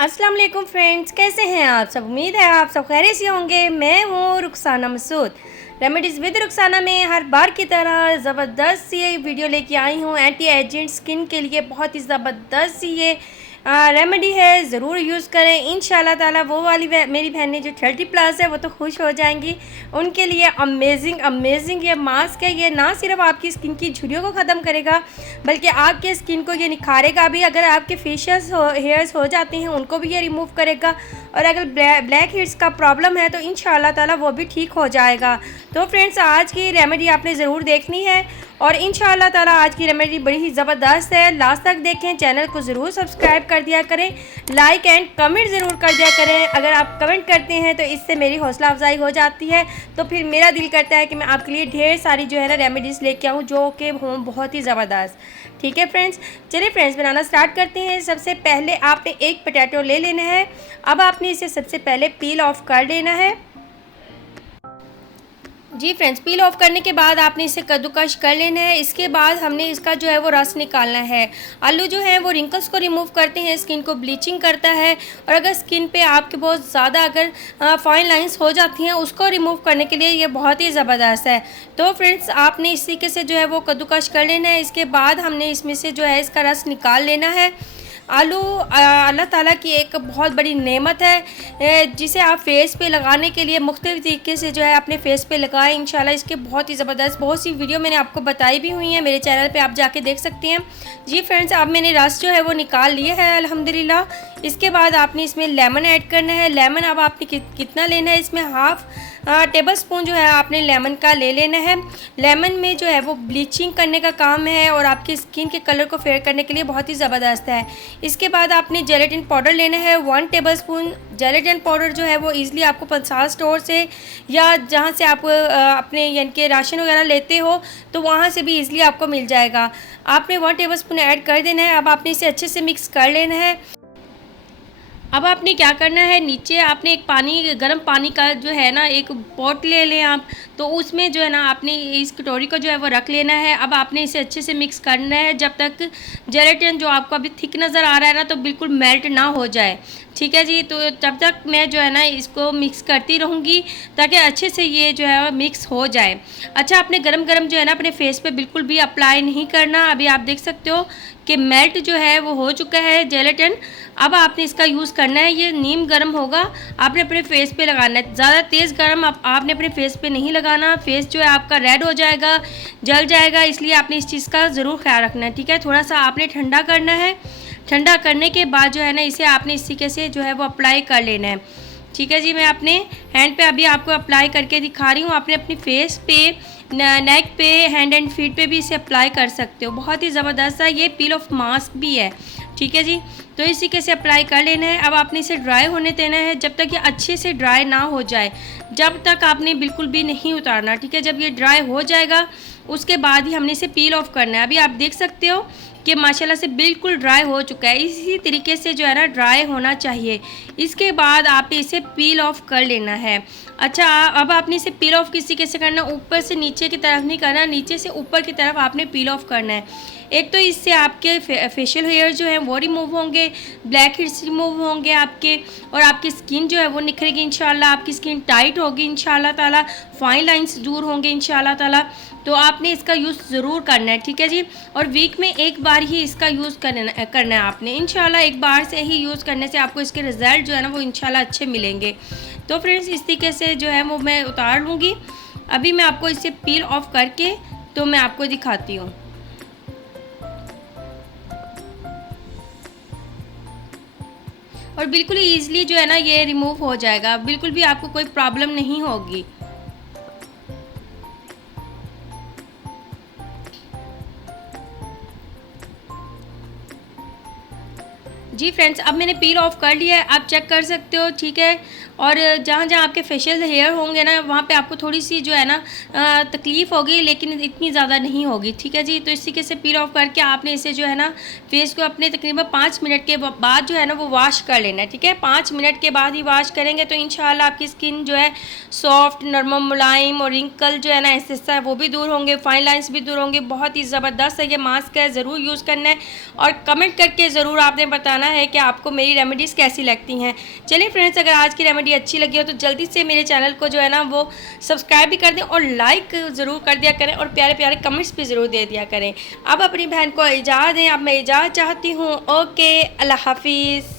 अस्सलाम वालेकुम फ्रेंड्स, कैसे हैं आप सब। उम्मीद है आप सब खैरियत से होंगे। मैं हूँ रुखसाना मसूद। रेमेडीज़ विद रुखसाना में हर बार की तरह ज़बरदस्त ये वीडियो लेके आई हूँ। एंटी एजिंग स्किन के लिए बहुत ही ज़बरदस्त ये रेमेडी है, ज़रूर यूज़ करें इंशाल्लाह ताला। वो वाली मेरी बहनें जो 30+ है वो तो खुश हो जाएंगी। उनके लिए अमेजिंग ये मास्क है। ये ना सिर्फ आपकी स्किन की झुर्रियों को ख़त्म करेगा बल्कि आपके स्किन को ये निखारेगा भी। अगर आपके फेशियल हेयर्स हो जाते हैं उनको भी ये रिमूव करेगा, और अगर ब्लैक हेड्स का प्रॉब्लम है तो इंशाल्लाह ताला वो भी ठीक हो जाएगा। तो फ्रेंड्स, आज की रेमेडी आपने ज़रूर देखनी है और इंशाल्लाह ताला आज की रेमेडी बड़ी ही ज़बरदस्त है। लास्ट तक देखें, चैनल को ज़रूर सब्सक्राइब कर दिया करें, लाइक एंड कमेंट ज़रूर कर दिया करें। अगर आप कमेंट करते हैं तो इससे मेरी हौसला अफजाई हो जाती है, तो फिर मेरा दिल करता है कि मैं आपके लिए ढेर सारी जो है ना रेमेडीज़ लेके आऊँ जो कि हों बहुत ही ज़बरदस्त। ठीक है फ्रेंड्स, चलिए फ्रेंड्स बनाना स्टार्ट करते हैं। सबसे पहले आपने एक पोटैटो ले लेना है। अब आपने इसे सबसे पहले पील ऑफ कर लेना है। जी फ्रेंड्स, पील ऑफ करने के बाद आपने इसे कद्दूकश कर लेना है। इसके बाद हमने इसका जो है वो रस निकालना है। आलू जो है वो रिंकल्स को रिमूव करते हैं, स्किन को ब्लीचिंग करता है, और अगर स्किन पे आपके बहुत ज़्यादा अगर फाइन लाइंस हो जाती हैं उसको रिमूव करने के लिए ये बहुत ही ज़बरदस्त है। तो फ्रेंड्स, आपने इस तरीके से जो है वो कद्दूकश कर लेना है। इसके बाद हमने इसमें से जो है इसका रस निकाल लेना है। आलू अल्लाह ताला की एक बहुत बड़ी नेमत है जिसे आप फेस पे लगाने के लिए मुख्तलिफ़ तरीके से जो है अपने फेस पे लगाएं। इंशाल्लाह इसके बहुत ही ज़बरदस्त बहुत सी वीडियो मैंने आपको बताई भी हुई हैं, मेरे चैनल पे आप जाके देख सकते हैं। जी फ्रेंड्स, अब मैंने रस जो है वो निकाल लिया है अल्हम्दुलिल्लाह। इसके बाद आपने इसमें लेमन ऐड करना है। लेमन अब आपने कितना लेना है, इसमें हाफ़ टेबल स्पून जो है आपने लेमन का ले लेना है। लेमन में जो है वो ब्लीचिंग करने का काम है और आपकी स्किन के कलर को फेयर करने के लिए बहुत ही ज़बरदस्त है। इसके बाद आपने जेलेटिन पाउडर लेना है 1 टेबल स्पून। जेलेटिन पाउडर जो है वो ईज़िली आपको पंसार स्टोर से या जहाँ से आप अपने यानी कि राशन वगैरह लेते हो तो वहाँ से भी ईज़िली आपको मिल जाएगा। आपने 1 टेबल स्पून ऐड कर देना है। अब आपने इसे अच्छे से मिक्स कर लेना है। अब आपने क्या करना है, नीचे आपने एक गर्म पानी का जो है ना एक पॉट ले लें आप, तो उसमें जो है ना आपने इस कटोरी को जो है वो रख लेना है। अब आपने इसे अच्छे से मिक्स करना है जब तक जेलेटिन जो आपको अभी थिक नज़र आ रहा है ना तो बिल्कुल मेल्ट ना हो जाए। ठीक है जी, तो तब तक मैं जो है ना इसको मिक्स करती रहूँगी ताकि अच्छे से ये जो है मिक्स हो जाए। अच्छा, आपने गरम गरम जो है ना अपने फेस पे बिल्कुल भी अप्लाई नहीं करना। अभी आप देख सकते हो कि मेल्ट जो है वो हो चुका है जेलेटिन। अब आपने इसका यूज़ करना है, ये नीम गर्म होगा, आपने अपने फेस पे लगाना है। ज़्यादा तेज़ गर्म आपने अपने फेस पे नहीं लगाना, फेस जो है आपका रेड हो जाएगा, जल जाएगा, इसलिए आपने इस चीज़ का ज़रूर ख्याल रखना है। ठीक है, थोड़ा सा आपने ठंडा करना है। ठंडा करने के बाद जो है ना इसे आपने इस तरीके से जो है वो अप्लाई कर लेना है। ठीक है जी, मैं अपने हैंड पे अभी आपको अप्लाई करके दिखा रही हूँ। आपने अपनी फेस पे, नेक पे, हैंड एंड फीट पे भी इसे अप्लाई कर सकते हो। बहुत ही ज़बरदस्त है, ये पील ऑफ मास्क भी है। ठीक है जी, तो इस तरीके से अप्लाई कर लेना है। अब आपने इसे ड्राई होने देना है जब तक ये अच्छे से ड्राई ना हो जाए, जब तक आपने बिल्कुल भी नहीं उतारना। ठीक है, जब ये ड्राई हो जाएगा उसके बाद ही हमने इसे पील ऑफ करना है। अभी आप देख सकते हो कि माशाल्लाह से बिल्कुल ड्राई हो चुका है। इसी तरीके से जो है ना ड्राई होना चाहिए। इसके बाद आपने इसे पील ऑफ कर लेना है। अच्छा, अब आपने इसे पील ऑफ किस तरीके से करना है, ऊपर से नीचे की तरफ नहीं करना, नीचे से ऊपर की तरफ आपने पील ऑफ करना है। एक तो इससे आपके फेशियल हेयर जो है वो रिमूव होंगे, ब्लैक हेड्स रिमूव होंगे आपके, और आपकी स्किन जो है वो निखरेगी इंशाल्लाह। आपकी स्किन टाइट होगी इंशाल्लाह ताला, फाइन लाइंस दूर होंगे इंशाल्लाह ताला। तो आपने इसका यूज़ ज़रूर करना है। ठीक है जी, और वीक में एक बार ही इसका यूज़ करना है आपने। इंशाल्लाह एक बार से ही यूज़ करने से आपको इसके रिज़ल्ट जो है ना वो इंशाल्लाह अच्छे मिलेंगे। तो फ्रेंड्स, इस तरीके से जो है वो मैं उतार लूँगी। अभी मैं आपको इसे पील ऑफ करके तो मैं आपको दिखाती हूँ। और बिल्कुल ही ईज़िली जो है ना ये रिमूव हो जाएगा, बिल्कुल भी आपको कोई प्रॉब्लम नहीं होगी। जी फ्रेंड्स, अब मैंने पील ऑफ कर लिया है, आप चेक कर सकते हो। ठीक है, और जहाँ जहाँ आपके फेशियल हेयर होंगे ना वहाँ पे आपको थोड़ी सी जो है ना तकलीफ़ होगी, लेकिन इतनी ज़्यादा नहीं होगी। ठीक है जी, तो इसी के से पील ऑफ करके आपने इसे जो है ना फेस को अपने तकरीबन 5 मिनट के बाद जो है ना वो वॉश कर लेना है। ठीक है, 5 मिनट के बाद ही वॉश करेंगे तो इंशाल्लाह आपकी स्किन जो है सॉफ्ट, नरम, मुलायम, और रिंकल जो है ना ऐसे वो भी दूर होंगे, फाइन लाइन्स भी दूर होंगे। बहुत ही ज़बरदस्त है ये मास्क है, ज़रूर यूज़ करना है और कमेंट करके ज़रूर आपने बताना है कि आपको मेरी रेमेडीज़ कैसी लगती हैं। चलिए फ्रेंड्स, अगर आज की रेमेडी अच्छी लगी हो तो जल्दी से मेरे चैनल को जो है ना वो सब्सक्राइब भी कर दें और लाइक ज़रूर कर दिया करें और प्यारे प्यारे कमेंट्स भी ज़रूर दे दिया करें। अब अपनी बहन को इजाज़त दें, अब मैं इजाज़त चाहती हूँ। ओके, अल्लाह हाफिज़।